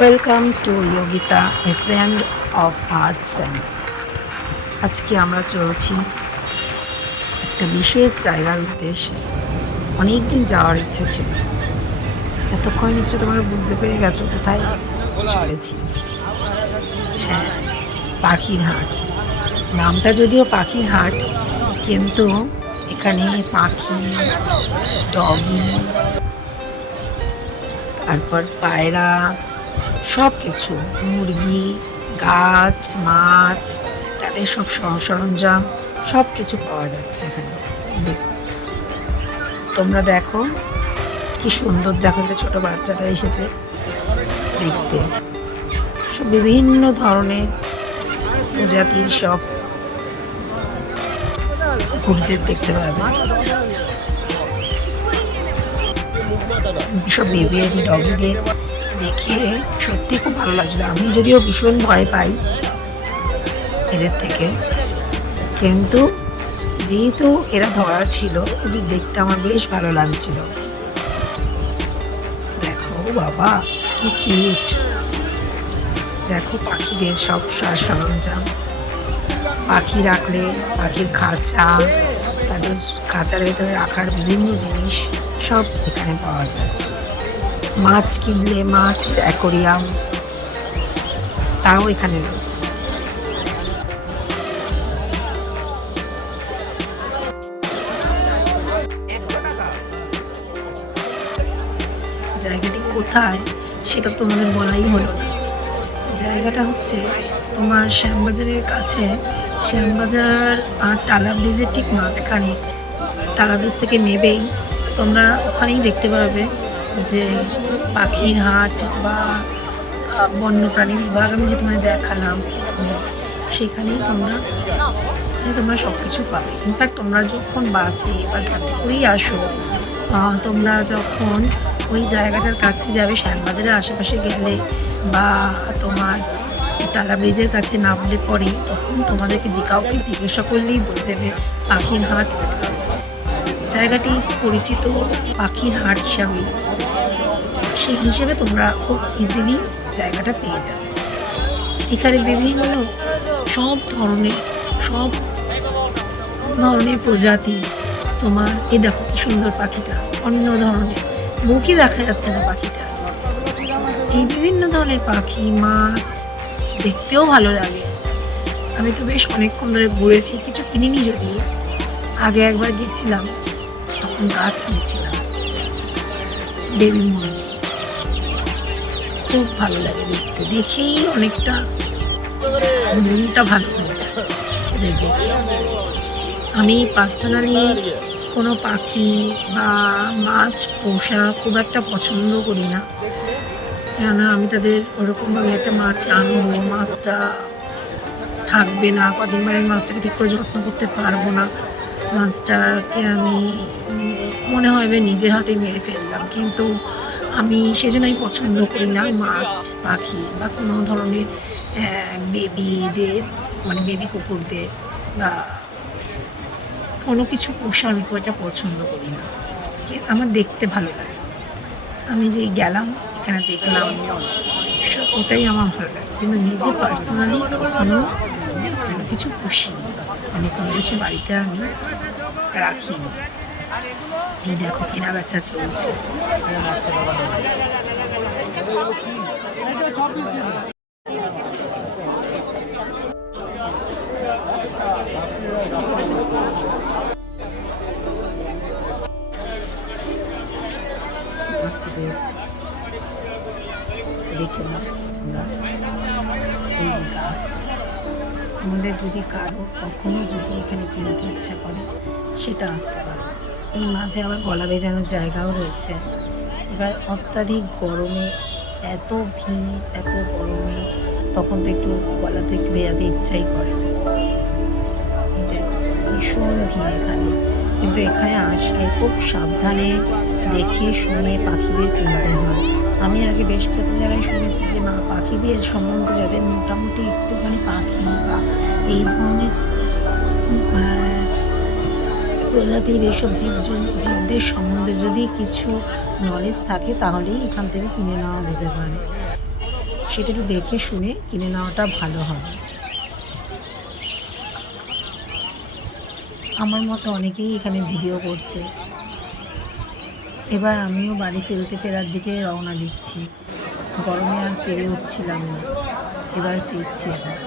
Welcome to Yogita, a friend of arts channel. আজকে আমরা চলছি একটা বিশেষ জায়গার উদ্দেশ্যে। অনেক দিন যাওয়ার ইচ্ছে ছিল। এতক্ষণ নিশ্চয় তোমরা বুঝতে পেরে গেছো কোথায় চলেছি। হ্যাঁ, পাখির হাট। নামটা যদিও পাখির হাট, কিন্তু এখানে পাখি, ডগি, তারপর পায়রা, সব কিছু, মুরগি, গাছ, মাছ, তাদের সব সরঞ্জাম সব কিছু পাওয়া যাচ্ছে এখানে। তোমরা দেখো কি সুন্দর, দেখো একটা ছোট বাচ্চাটা এসেছে দেখতে। সব বিভিন্ন ধরনের প্রজাতির সব কুকুরদের দেখতে পাবে, সব বেবি ডগিদের দেখে সত্যি খুব ভালো লাগছিল। আমি যদিও ভীষণ ভয় পাই এদের থেকে, কিন্তু যেহেতু এরা ধরা ছিল, এদের দেখতে আমার বেশ ভালো লাগছিল। দেখো বাবা কি কিউট, দেখো পাখিদের সব সাজ সরঞ্জাম। পাখি রাখলে পাখির খাঁচা, তাদের খাঁচার ভেতরে রাখার বিভিন্ন জিনিস সব এখানে পাওয়া যায়। মাছ কিনলে মাছের অ্যাকোরিয়াম তাও এখানে রয়েছে। জায়গাটি কোথায় সেটা তোমাদের বলাই হলো না। জায়গাটা হচ্ছে তোমার শ্যামবাজারের কাছে, শ্যামবাজার আর টালা ব্রিজের ঠিক মাঝখানে। টালা ব্রিজ থেকে নেবেই তোমরা ওখানেই দেখতে পাবে যে পাখির হাট বা বন্যপ্রাণী বিভাগ আমি যে তোমায় দেখালাম প্রথমে, সেখানেই তোমরা সব কিছু পাবে। ইনফ্যাক্ট তোমরা যখন বাসে বা যাতে করেই আসো, তোমরা যখন ওই জায়গাটার কাছে যাবে, শ্যামবাজারের আশেপাশে গেলে বা তোমার টালা ব্রিজের কাছে নামলে পরে, তখন তোমাদেরকে কাউকে জিজ্ঞাসা করলেই বলে দেবে পাখির হাট কোথায়। জায়গাটি পরিচিত পাখির হাট হিসাবে, সেই হিসেবে তোমরা খুব ইজিলি জায়গাটা পেয়ে যাবে। এখানে বিভিন্ন সব ধরনের প্রজাতি। তোমার এই দেখো কি সুন্দর পাখিটা, অন্য ধরনের, মুখই দেখা যাচ্ছে না পাখিটা। এই বিভিন্ন ধরনের পাখি, মাছ দেখতেও ভালো লাগে। আমি তো বেশ অনেকক্ষণ ধরে ঘুরেছি, কিছু কিনিনি যদিও। আগে একবার গেছিলাম, তখন গাছ কিনেছিলাম, বেবি মুরগি। খুব ভালো লাগে দেখতে, দেখেই অনেকটা মনটা ভালো হয়ে যায় এদের দেখে। আমি পার্সোনালি কোনো পাখি বা মাছ পোষা খুব একটা পছন্দ করি না, কেননা আমি তাদের ওরকমভাবে একটা মাছ আনবো, মাছটা থাকবে না কদিন, মানে মাছটাকে ঠিক করে যত্ন করতে পারবো না, মাছটাকে আমি মনে হয় নিজের হাতে মেরে ফেললাম। কিন্তু আমি সেজন্যই পছন্দ করি না মাছ, পাখি বা কোনো ধরনের বেবিদের, মানে বেবি কুকুরদের বা কোনো কিছু পোষা আমি খুব একটা পছন্দ করি না। আমার দেখতে ভালো লাগে। আমি যে গেলাম এখানে দেখলাম, ওটাই আমার ভালো লাগে, কিন্তু নিজে পার্সোনালি কখনো কোনো কিছু পুষিনি, মানে কোনো কিছু বাড়িতে আমি রাখিনি। এই দেখো কেনা বেচা চলছে। দেখে আমরা এই যে গাছ, তোমাদের যদি কারো কখনো যদি এখানে কিনতে ইচ্ছা করে সেটা আসতে পারে। এই মাঝে আবার গলা ভেজানোর জায়গাও রয়েছে। এবার অত্যাধিক গরমে এত ভিড়, এত গরমে তখন তো একটু গলাতে একটু ভেজাতে ইচ্ছাই করে। ভীষণ ভিড় এখানে, কিন্তু এখানে আসলে খুব সাবধানে দেখে শুনে পাখিদের কিনতে হয়। আমি আগে বেশ কত জায়গায় শুনেছি যে পাখিদের সম্বন্ধে, যাদের মোটামুটি একটুখানি পাখি বা এই ধরনের প্রজাতির এইসব জীবদের সম্বন্ধে যদি কিছু নলেজ থাকে, তাহলেই এখান থেকে কিনে নেওয়া যেতে পারে। সেটা একটু দেখে শুনে কিনে নেওয়াটা ভালো হবে। আমার মতো অনেকেই এখানে ভিডিও করছে। এবার আমিও বাড়ি ফেরার দিকে রওনা দিচ্ছি। গরমে আর পেরে উঠছিলাম না, এবার ফিরছি আবার।